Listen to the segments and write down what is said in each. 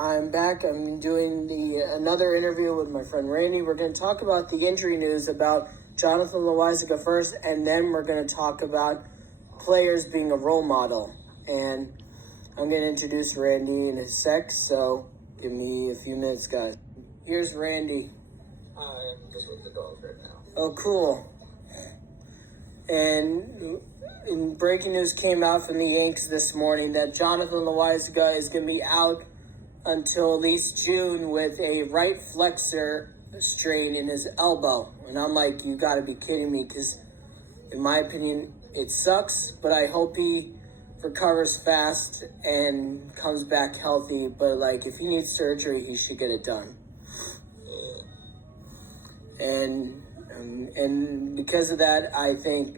I'm back. I'm doing another interview with my friend Randy. We're going to talk about the injury news about Jonathan Loaisiga first, and then we're going to talk about players being a role model. And I'm going to introduce Randy in a sec, so give me a few minutes, guys. Here's Randy. I'm just with the dog right now. Oh, cool. And breaking news came out from the Yanks this morning that Jonathan Loaisiga is going to be out until at least June with a right flexor strain in his elbow. And I'm like, you got to be kidding me, because in my opinion, it sucks, but I hope he recovers fast and comes back healthy. But, like, if he needs surgery, he should get it done. And because of that, I think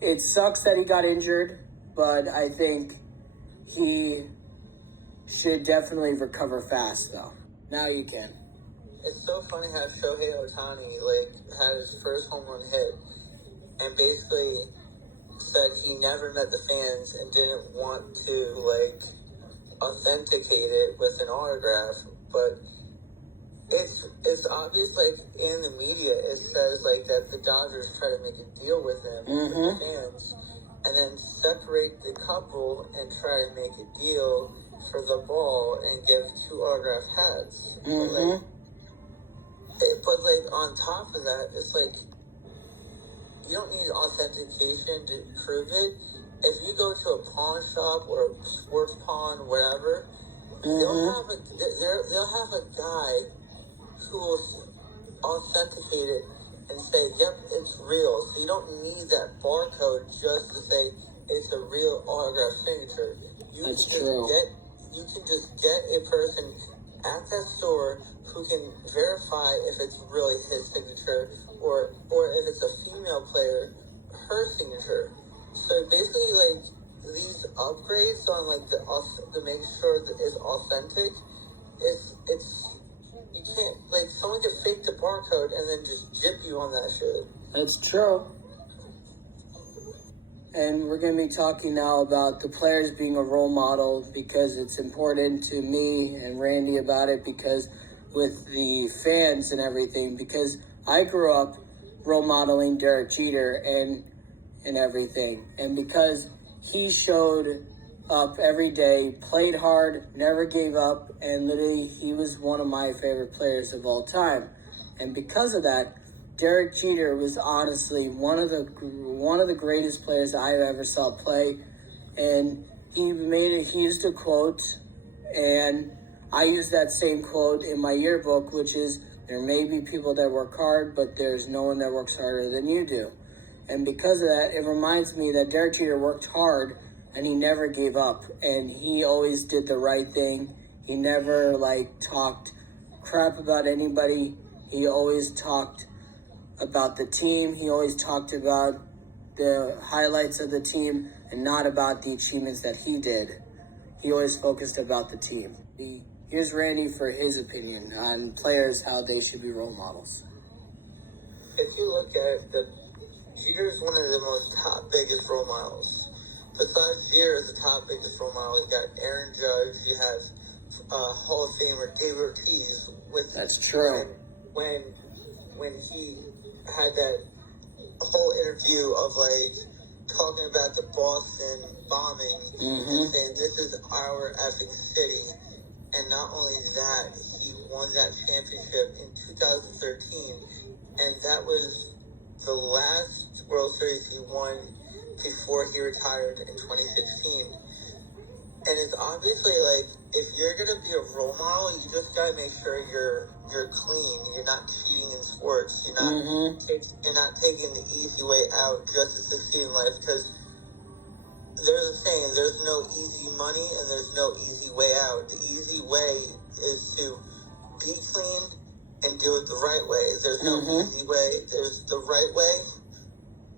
it sucks that he got injured, but I think he should definitely recover fast, though. Now you can. It's so funny how Shohei Ohtani, had his first home run hit and basically said he never met the fans and didn't want to, authenticate it with an autograph, but it's obvious, in the media, it says, that the Dodgers try to make a deal with him, with the fans, and then separate the couple and try to make a deal for the ball and give 2 autograph hats. But on top of that, it's you don't need authentication to prove it. If you go to a pawn shop or a sports pawn, whatever, they'll have a guy who will authenticate it and say, yep, it's real. So you don't need that barcode just to say it's a real autograph signature. That's true. You can just get a person at that store who can verify if it's really his signature or if it's a female player, her signature. So basically, these upgrades on to make sure that it's authentic, it's you can't, someone can fake the barcode and then just jip you on that shit. That's true. And we're going to be talking now about the players being a role model, because it's important to me and Randy about it, because with the fans and everything, because I grew up role modeling Derek Jeter and everything. And because he showed up every day, played hard, never gave up, and literally he was one of my favorite players of all time. And because of that, Derek Jeter was honestly one of the greatest players I ever saw play. And he used a quote, and I use that same quote in my yearbook, which is, there may be people that work hard, but there's no one that works harder than you do. And because of that, it reminds me that Derek Jeter worked hard and he never gave up, and he always did the right thing. He never talked crap about anybody. He always talked about the team. He always talked about the highlights of the team and not about the achievements that he did. He always focused about the team. Here's Randy for his opinion on players, how they should be role models. If you look at it, Jeter's one of the most biggest role models. Besides Jeter as the top biggest role model, you got Aaron Judge, you have Hall of Famer David Ortiz. That's true. When he had that whole interview of talking about the Boston bombing and saying this is our effing city, and not only that, he won that championship in 2013, and that was the last World Series he won before he retired in 2016. And it's obviously if you're gonna be a role model, you just gotta make sure you're clean. You're not cheating in sports. You're not taking the easy way out just to succeed in life. Because there's a saying: there's no easy money and there's no easy way out. The easy way is to be clean and do it the right way. There's no easy way. There's the right way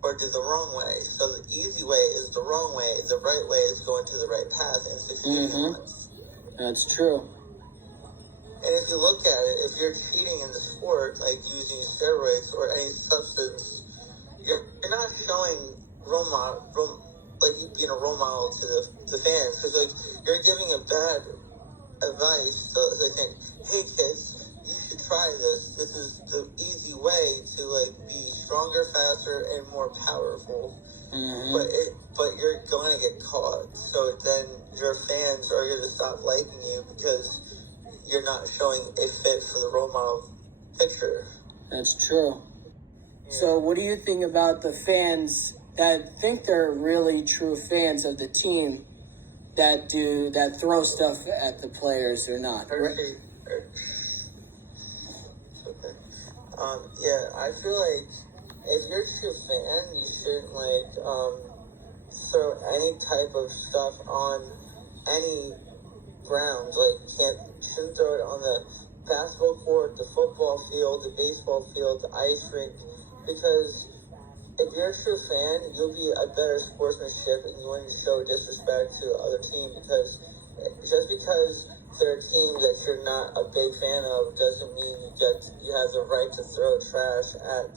or do the wrong way. So the easy way is the wrong way. The right way is going to the right path and succeeding in life. That's true. And if you look at it, if you're cheating in the sport, using steroids or any substance, you're not showing being a role model to the fans, because you're giving a advice. So they think, hey kids, you should try this. This is the easy way to like be stronger, faster, and more powerful. But you're going to get caught. So then your fans are going to stop liking you because you're not showing a fit for the role model picture. That's true. Yeah. So what do you think about the fans that think they're really true fans of the team that throw stuff at the players or not? Okay. Yeah, I feel like if you're a true fan, you shouldn't like throw any type of stuff on any grounds. Like shouldn't throw it on the basketball court, the football field, the baseball field, the ice rink, because if you're a true fan, you'll be a better sportsmanship and you wouldn't show disrespect to other team, because just because they're a team that you're not a big fan of doesn't mean you have the right to throw trash at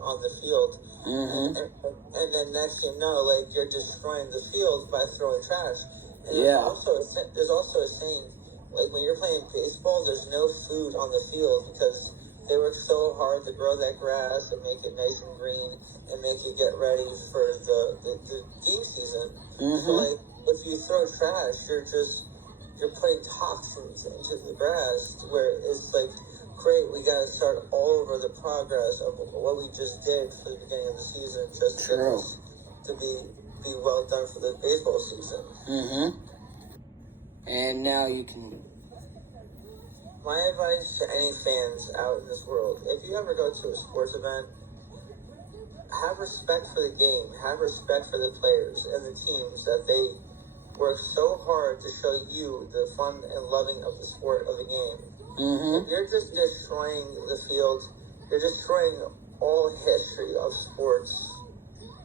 on the field. And then next you know, like, you're destroying the field by throwing trash. And Yeah. There's also a saying, like, when you're playing baseball, there's no food on the field because they work so hard to grow that grass and make it nice and green and make it get ready for the game season. So, like, if you throw trash, you're putting toxins into the grass, where it's like, great, we got to start all over the progress of what we just did for the beginning of the season just to be well done for the baseball season. And now you can... My advice to any fans out in this world, if you ever go to a sports event, have respect for the game, have respect for the players and the teams that they work so hard to show you the fun and loving of the sport of the game. If you're just destroying the field, you're destroying all history of sports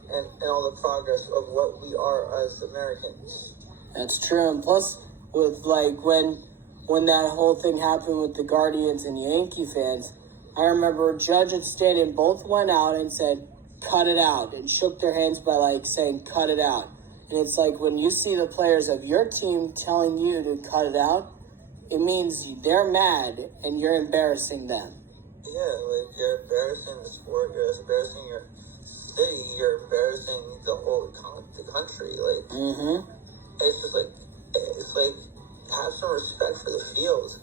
and all the progress of what we are as Americans. That's true. And plus, with like when that whole thing happened with the Guardians and Yankee fans, I remember Judge and Stanton both went out and said, cut it out, and shook their hands by like saying, cut it out. And it's like when you see the players of your team telling you to cut it out, it means they're mad and you're embarrassing them. Yeah, like, you're embarrassing the sport, you're embarrassing your city, you're embarrassing the whole the country. Like, it's just like, have some respect for the field.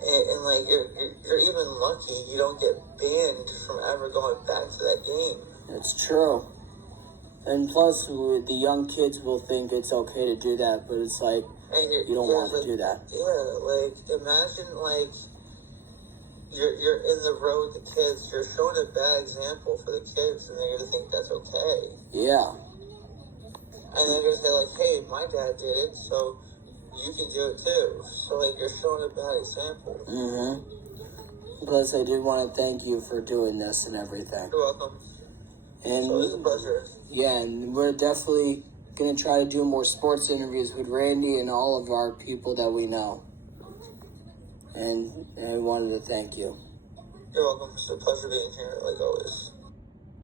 And like, you're even lucky you don't get banned from ever going back to that game. It's true. And plus, the young kids will think it's okay to do that, but it's like, you don't want to do that. Yeah, like, imagine, like, you're in the road with the kids, you're showing a bad example for the kids, and they're going to think that's okay. Yeah. And they're going to say, like, hey, my dad did it, so you can do it too. So, like, you're showing a bad example. Plus, I do want to thank you for doing this and everything. You're welcome. And so it's a pleasure. Yeah, and we're definitely going to try to do more sports interviews with Randy and all of our people that we know. And I wanted to thank you. You're welcome. It's a pleasure being here, like always.